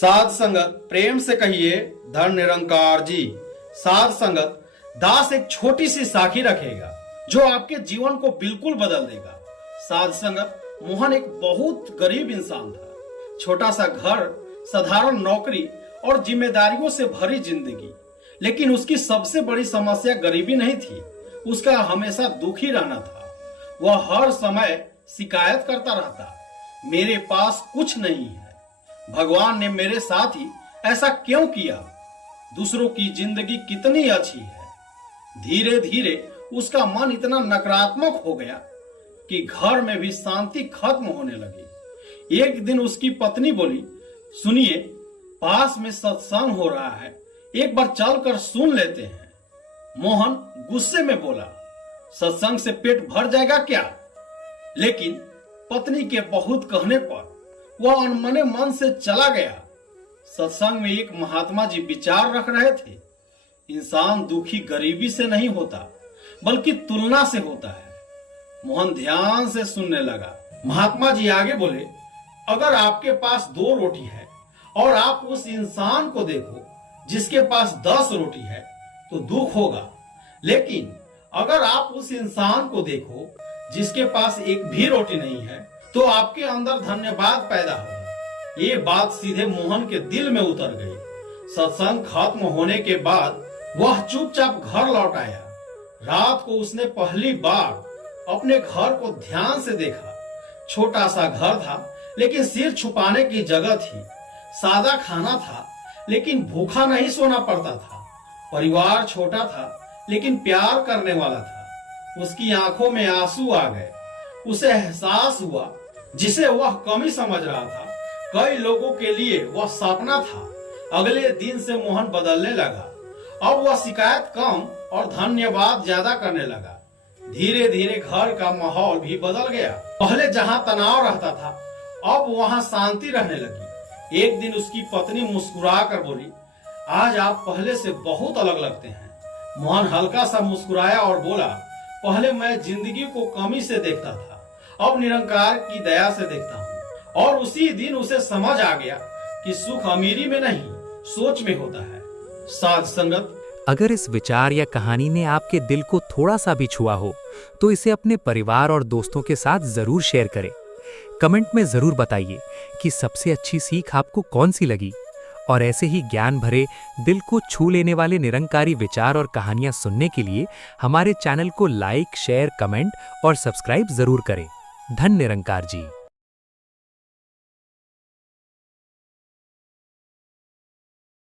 साध संगत प्रेम से कहिए धन निरंकार जी। साध संगत दास एक छोटी सी साखी रखेगा जो आपके जीवन को बिल्कुल बदल देगा। साध संगत मोहन एक बहुत गरीब इंसान था। छोटा सा घर, साधारण नौकरी और जिम्मेदारियों से भरी जिंदगी। लेकिन उसकी सबसे बड़ी समस्या गरीबी नहीं थी, उसका हमेशा दुखी रहना था। वह हर समय शिकायत करता रहता, मेरे पास कुछ नहीं है, भगवान ने मेरे साथ ही ऐसा क्यों किया, दूसरों की जिंदगी कितनी अच्छी है। धीरे धीरे उसका मन इतना नकारात्मक हो गया कि घर में भी शांति खत्म होने लगी। एक दिन उसकी पत्नी बोली, सुनिए, पास में सत्संग हो रहा है, एक बार चलकर सुन लेते हैं। मोहन गुस्से में बोला, सत्संग से पेट भर जाएगा क्या? लेकिन पत्नी के बहुत कहने पर वह अनमने मन से चला गया। सत्संग में एक महात्मा जी विचार रख रहे थे, इंसान दुखी गरीबी से नहीं होता बल्कि तुलना से होता है। मोहन ध्यान से सुनने लगा। महात्मा जी आगे बोले, अगर आपके पास 2 रोटी है और आप उस इंसान को देखो जिसके पास 10 रोटी है तो दुख होगा। लेकिन अगर आप उस इंसान को देखो जिसके पास एक भी रोटी नहीं है तो आपके अंदर धन्यवाद पैदा होगा। ये बात सीधे मोहन के दिल में उतर गई। सत्संग खत्म होने के बाद वह चुपचाप घर लौट आया। रात को उसने पहली बार अपने घर को ध्यान से देखा। छोटा सा घर था लेकिन सिर छुपाने की जगह थी। सादा खाना था लेकिन भूखा नहीं सोना पड़ता था। परिवार छोटा था लेकिन प्यार करने वाला था। उसकी आंखों में आंसू आ गए। उसे एहसास हुआ जिसे वह कमी समझ रहा था, कई लोगों के लिए वह सपना था। अगले दिन से मोहन बदलने लगा। अब वह शिकायत कम और धन्यवाद ज्यादा करने लगा। धीरे धीरे घर का माहौल भी बदल गया। पहले जहां तनाव रहता था अब वहां शांति रहने लगी। एक दिन उसकी पत्नी मुस्कुरा कर बोली, आज आप पहले से बहुत अलग लगते हैं। मोहन हल्का सा मुस्कुराया और बोला, पहले मैं जिंदगी को कमी से देखता था, अब निरंकार की दया से देखता हूँ। और उसी दिन उसे समझ आ गया कि सुख अमीरी में नहीं, सोच में होता है। साध संगत, अगर इस विचार या कहानी ने आपके दिल को थोड़ा सा भी छुआ हो तो इसे अपने परिवार और दोस्तों के साथ जरूर शेयर करें। कमेंट में जरूर बताइए कि सबसे अच्छी सीख आपको कौन सी लगी। और ऐसे ही ज्ञान भरे, दिल को छू लेने वाले निरंकारी विचार और कहानियां सुनने के लिए हमारे चैनल को लाइक, शेयर, कमेंट और सब्सक्राइब जरूर करें। धन निरंकार जी।